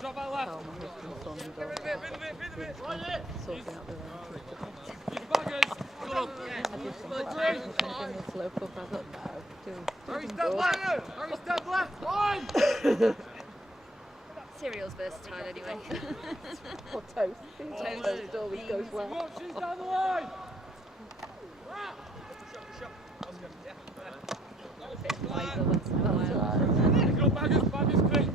drop that left. Tell my husband's son he goes Rid of it. sorting out their own cricket. Use baggers. Good up. I just think it's thinking it's local, but I thought, no, do Hurry, them step good. left. Hurry, step left. Line. Cereal's versatile anyway. Or toast. Toast always goes well. Watch, she's down the line. That's right. Go baggers, quick.